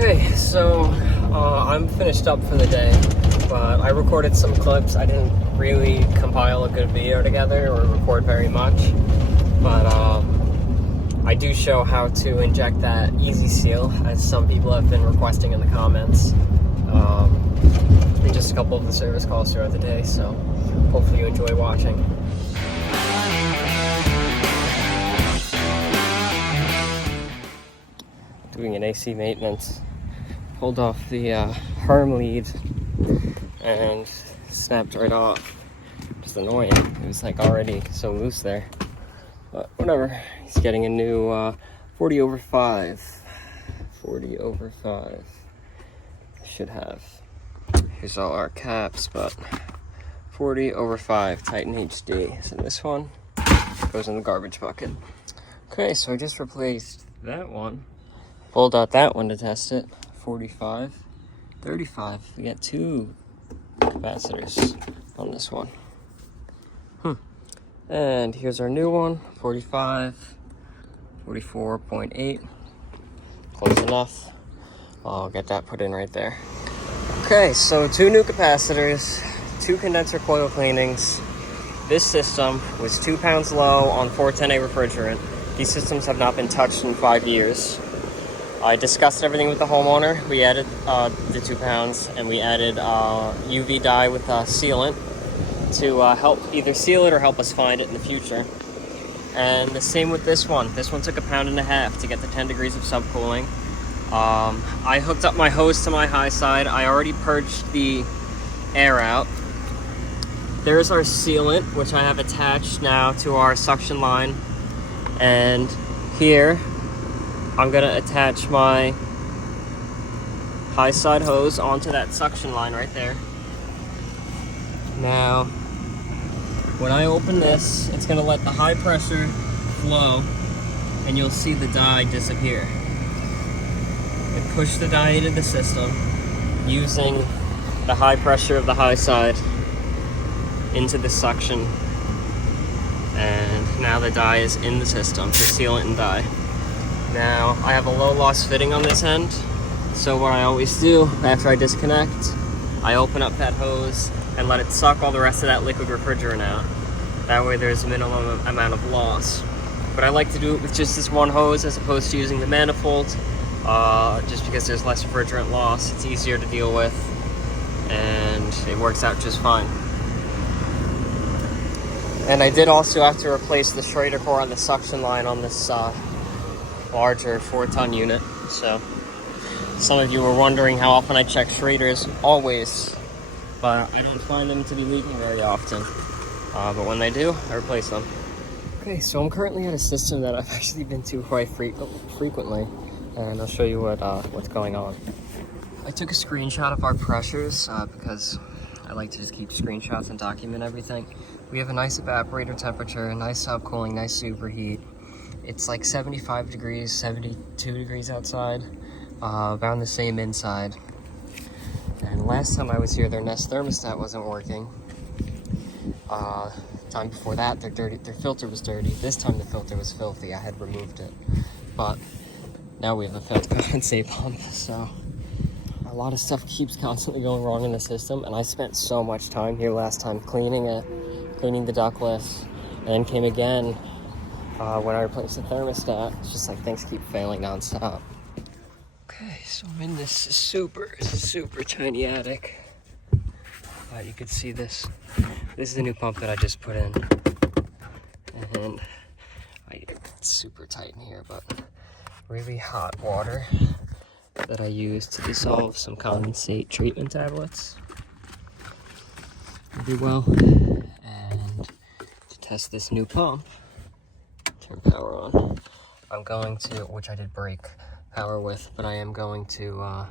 Okay, so I'm finished up for the day, but I recorded some clips. I didn't really compile a good video together or record very much, but I do show how to inject that easy seal, as some people have been requesting in the comments, and just a couple of the service calls throughout the day, so hopefully you enjoy watching. Doing an AC maintenance. Pulled off the harm lead and snapped right off. Just annoying. It was like already so loose there. But whatever. He's getting a new 40 over 5. 40 over 5. Should have. Here's all our caps, but 40 over 5 Titan HD. So this one goes in the garbage bucket. Okay, so I just replaced that one. Pulled out that one to test it. 45, 35. We got two capacitors on this one. And here's our new one. 45, 44.8. Close enough. I'll get that put in right there. Okay, so two new capacitors, two condenser coil cleanings. This system was 2 pounds low on 410A refrigerant. These systems have not been touched in 5 years. I discussed everything with the homeowner. We added the 2 pounds, and we added UV dye with sealant to help either seal it or help us find it in the future. And the same with this one. This one took 1.5 pounds to get the 10 degrees of subcooling. I hooked up my hose to my high side. I already purged the air out. There's our sealant, which I have attached now to our suction line. And here, I'm gonna attach my high side hose onto that suction line right there. Now, when I open this, it's gonna let the high pressure flow, and you'll see the dye disappear. I push the dye into the system using the high pressure of the high side into the suction, and now the dye is in the system, the sealant and dye. Now, I have a low loss fitting on this end, so what I always do after I disconnect, I open up that hose and let it suck all the rest of that liquid refrigerant out. That way there's a minimum amount of loss. But I like to do it with just this one hose as opposed to using the manifold, just because there's less refrigerant loss. It's easier to deal with, and it works out just fine. And I did also have to replace the Schrader core on the suction line on this larger 4-ton unit. So some of you were wondering how often I check Schraders. Always, but I don't find them to be leaking very often, but when they do, I replace them. Okay, so I'm currently at a system that I've actually been to quite frequently, and I'll show you what's going on. I took a screenshot of our pressures because I like to just keep screenshots and document everything. We have a nice evaporator temperature, a nice subcooling, nice superheat. It's like 75 degrees, 72 degrees outside, around the same inside. And last time I was here, their Nest thermostat wasn't working. Time before that, their filter was dirty. This time the filter was filthy. I had removed it. But now we have a failed condensate pump, so a lot of stuff keeps constantly going wrong in the system, and I spent so much time here last time cleaning it, cleaning the ductless, and then came again when I replaced the thermostat. It's just like things keep failing nonstop. Okay, so I'm in this super tiny attic. You could see this. This is the new pump that I just put in. And it's super tight in here, but really hot water that I use to dissolve some condensate treatment tablets. Very well. And to test this new pump, turn power on. I'm going to, which I did break power with, but I am going to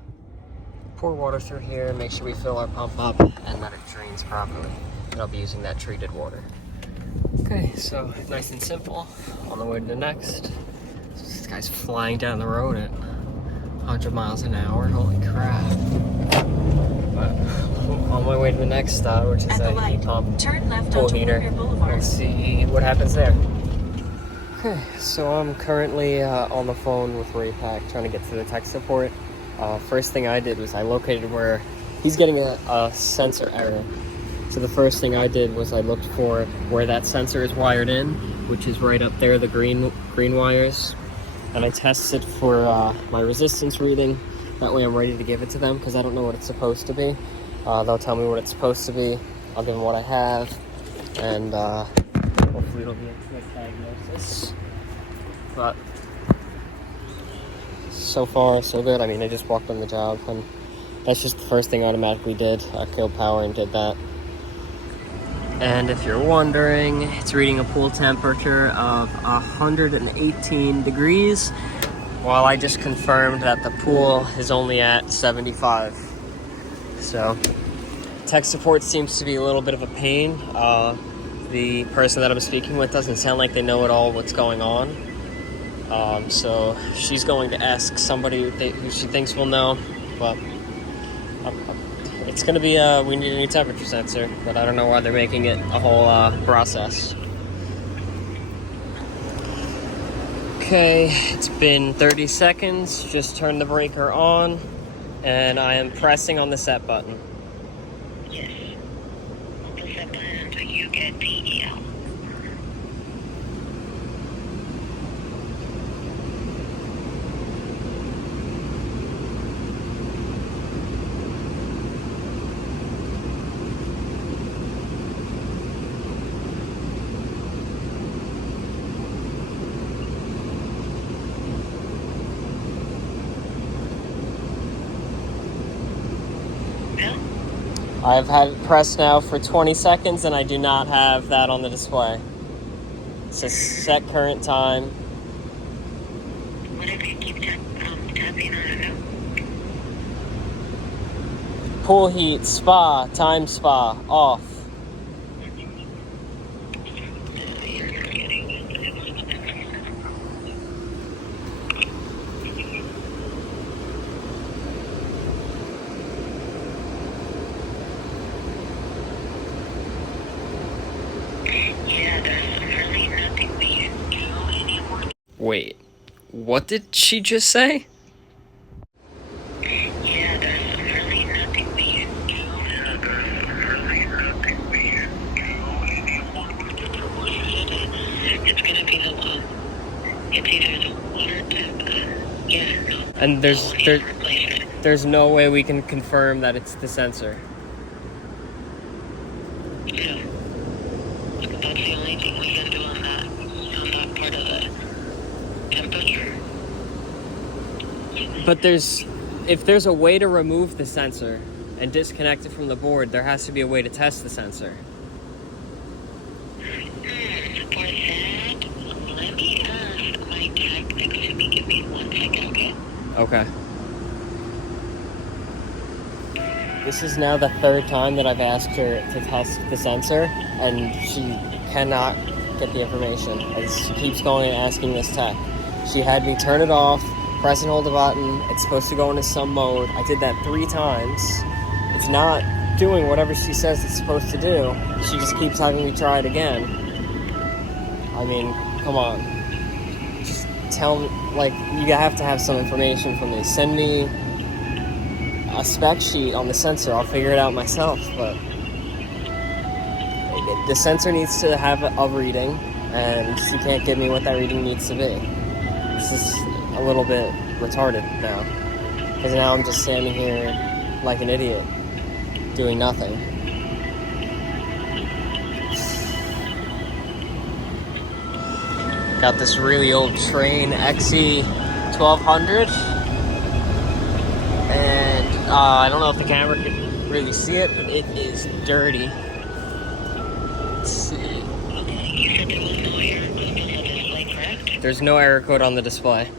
pour water through here, make sure we fill our pump up, and that it drains properly. And I'll be using that treated water. Okay, so nice and simple. On the way to the next. This guy's flying down the road at 100 miles an hour. Holy crap. But on my way to the next stop, which is a heat pump pool heater. Let's see what happens there. Okay, so I'm currently on the phone with Raypak trying to get to the tech support. First thing I did was I located where he's getting a sensor error. So the first thing I did was I looked for where that sensor is wired in, which is right up there, the green wires. And I tested for my resistance reading. That way I'm ready to give it to them, because I don't know what it's supposed to be. They'll tell me what it's supposed to be. I'll give them what I have, and hopefully it'll be a quick diagnosis. But so far, so good. I mean, I just walked on the job, and that's just the first thing I automatically did. I killed power and did that. And if you're wondering, it's reading a pool temperature of 118 degrees, while I just confirmed that the pool is only at 75. So, tech support seems to be a little bit of a pain. The person that I'm speaking with doesn't sound like they know at all what's going on. So she's going to ask somebody who she thinks will know, but it's going to be, we need a new temperature sensor, but I don't know why they're making it a whole process. Okay, it's been 30 seconds, just turned the breaker on, and I am pressing on the set button. Yes. Hold the set button until you get PEL. I've had it pressed now for 20 seconds, and I do not have that on the display. It says set current time. What if you keep tapping on it? Pool heat, spa, time spa, off. Wait, what did she just say? Yeah, there's really nothing we can do. Yeah, there's really nothing we can do anymore to troubleshoot it. It's gonna be the low. It's either the water temp, no. And there's no way we can confirm that it's the sensor. Yeah. That's the only thing we can do on that part of the temperature. But if there's a way to remove the sensor and disconnect it from the board, there has to be a way to test the sensor. For that, let me ask my tech next to me. Give me 1 second, okay? Okay. This is now the third time that I've asked her to test the sensor, and she cannot get the information. She keeps going and asking this tech. She had me turn it off, press and hold the button. It's supposed to go into some mode. I did that 3 times. It's not doing whatever she says it's supposed to do. She just keeps having me try it again. I mean, come on. Just tell me, like, you have to have some information from me. Send me a spec sheet on the sensor. I'll figure it out myself, but the sensor needs to have a reading, and she can't give me what that reading needs to be. This is a little bit retarded now, because now I'm just standing here like an idiot doing nothing. Got this really old Train XE 1200, and I don't know if the camera can really see it, but it is dirty. Let's see. You said there was no error code on the display, correct? There's no error code on the display.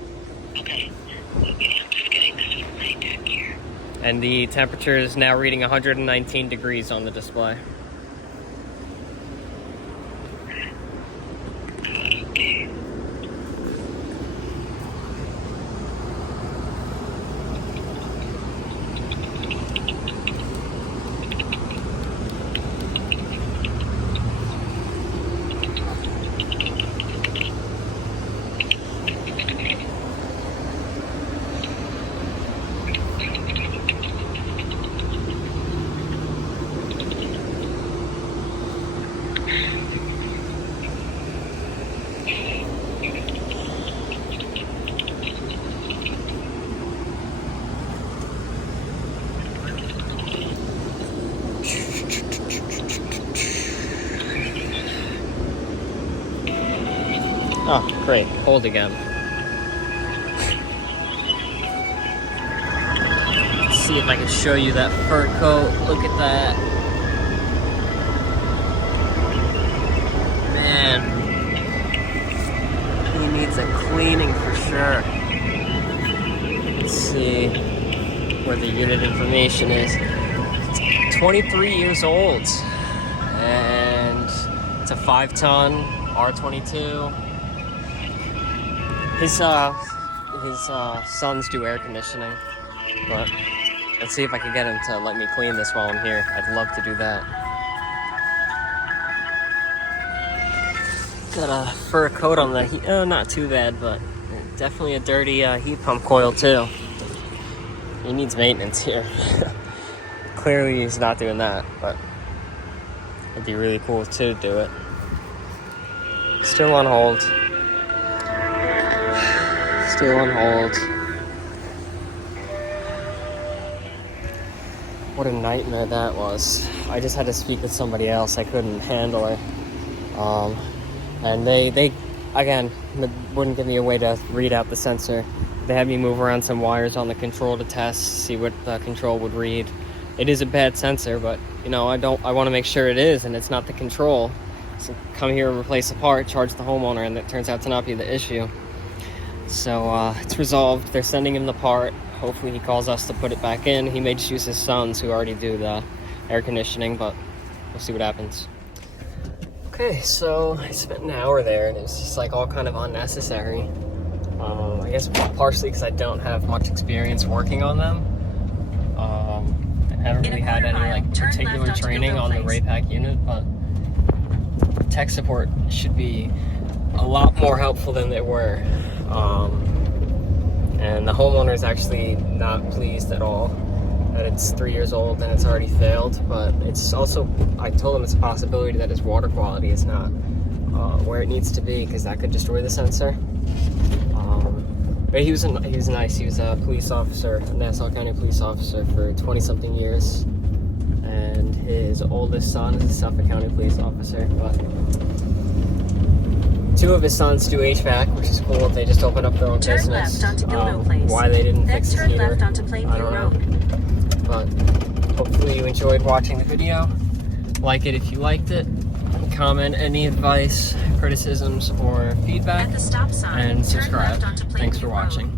Okay, I'm just getting this from my tech here. And the temperature is now reading 119 degrees on the display. Okay. Oh, great. Hold again. Let's see if I can show you that fur coat. Look at that. Man. He needs a cleaning for sure. Let's see where the unit information is. It's 23 years old. And it's a 5-ton R22. His sons do air conditioning, but let's see if I can get him to let me clean this while I'm here. I'd love to do that. Got a fur coat on the heat. Oh, not too bad, but definitely a dirty heat pump coil too. He needs maintenance here. Clearly he's not doing that, but it'd be really cool to do it. Still on hold. Still on hold. What a nightmare that was. I just had to speak with somebody else. I couldn't handle it. And they again, wouldn't give me a way to read out the sensor. They had me move around some wires on the control to test, see what the control would read. It is a bad sensor, but you know, I want to make sure it is, and it's not the control. So come here and replace the part, charge the homeowner, and that turns out to not be the issue. So it's resolved. They're sending him the part. Hopefully he calls us to put it back in. He may just use his sons who already do the air conditioning, but we'll see what happens. Okay, so I spent an hour there, and it was just like all kind of unnecessary. I guess partially because I don't have much experience working on them. I haven't really had any like particular training on the Raypak unit, but tech support should be a lot more helpful than they were. And the homeowner is actually not pleased at all that it's 3 years old and it's already failed, but it's also, I told him it's a possibility that his water quality is not where it needs to be, because that could destroy the sensor. But he was nice. He was a police officer, a Nassau County police officer for 20-something years, and his oldest son is a Suffolk County police officer. But 2 of his sons do HVAC, which is cool. They just opened up their own business. Why they didn't fix the heater, I don't know. But hopefully you enjoyed watching the video. Like it if you liked it. Comment any advice, criticisms, or feedback, and subscribe. Thanks for watching.